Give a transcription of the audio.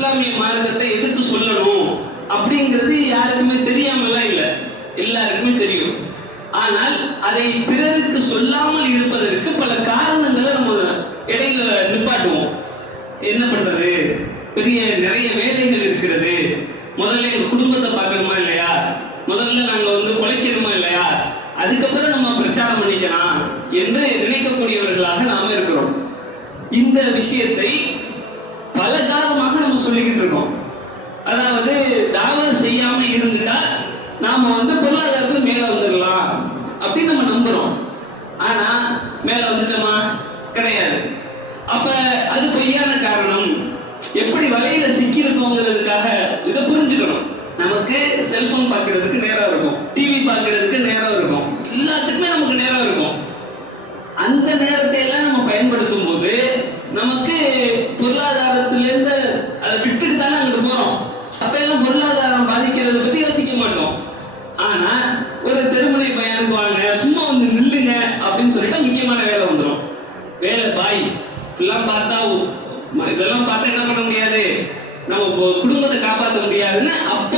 இஸ்லாமிய மார்க்கத்தை எதிர்த்து சொல்லணும் அப்படிங்கிறது யாருக்குமே தெரியாமலாம் இல்லை, எல்லாருக்குமே தெரியும். ஆனால் அதை பிறருக்கு சொல்லாமல் இருப்பதற்கு பல காரணங்களை நம்ம இடையில நிப்பாட்டுவோம். என்ன பண்றது, நிறைய வேலைகள் இருக்கிறது, முதல்ல எங்க குடும்பத்தை பார்க்கணுமா இல்லையா, முதல்ல நாங்க பொழைக்கணுமா இல்லையா, அதுக்கப்புறம் நம்ம பிரச்சாரம் பண்ணிக்கலாம் என்று நினைக்கக்கூடியவர்களாக நாம இருக்கிறோம். இந்த விஷயத்தை பல காலமாக நம்ம சொல்லிக்கிட்டு இருக்கோம். அதாவது தாவத் செய்யாம இருந்துட்டா நாம பொருளாதாரத்துல மேல வந்துடலாம் அப்படின்னு நம்ம நம்புறோம். ஆனா மேல வந்துட்டோமா? கிடையாது. அப்ப அது பொய்யான காரணம். எப்படி வலையில சிக்கி இருக்கோங்கிறதுக்காக இதை புரிஞ்சுக்கணும். நமக்கு செல்போன் பார்க்கறதுக்கு நேரம் இருக்கும், டிவி பார்க்கறதுக்கு நேரம் இருக்கும், எல்லாத்துக்குமே நமக்கு நேரம் இருக்கும். அந்த நேரத்தை எல்லாம் நம்ம பயன்படுத்தும் போது நமக்கு பொருளாதாரத்திலிருந்து அதை விட்டுட்டு தானே அங்கிட்டு போறோம். அப்ப எல்லாம் பொருளாதாரம் பாதிக்கிறத பத்தி யோசிக்க மாட்டோம். ஆனா ஒரு தெருமுனை பையனுக்கு வாங்க, சும்மா நில்லுங்க அப்படின்னு சொல்லிட்டு முக்கியமான வேலை வந்துடும். வேலை பாய் இதெல்லாம் பார்த்தா என்ன பண்ண முடியாது, நம்ம குடும்பத்தை காப்பாற்ற முடியாதுன்னு அப்ப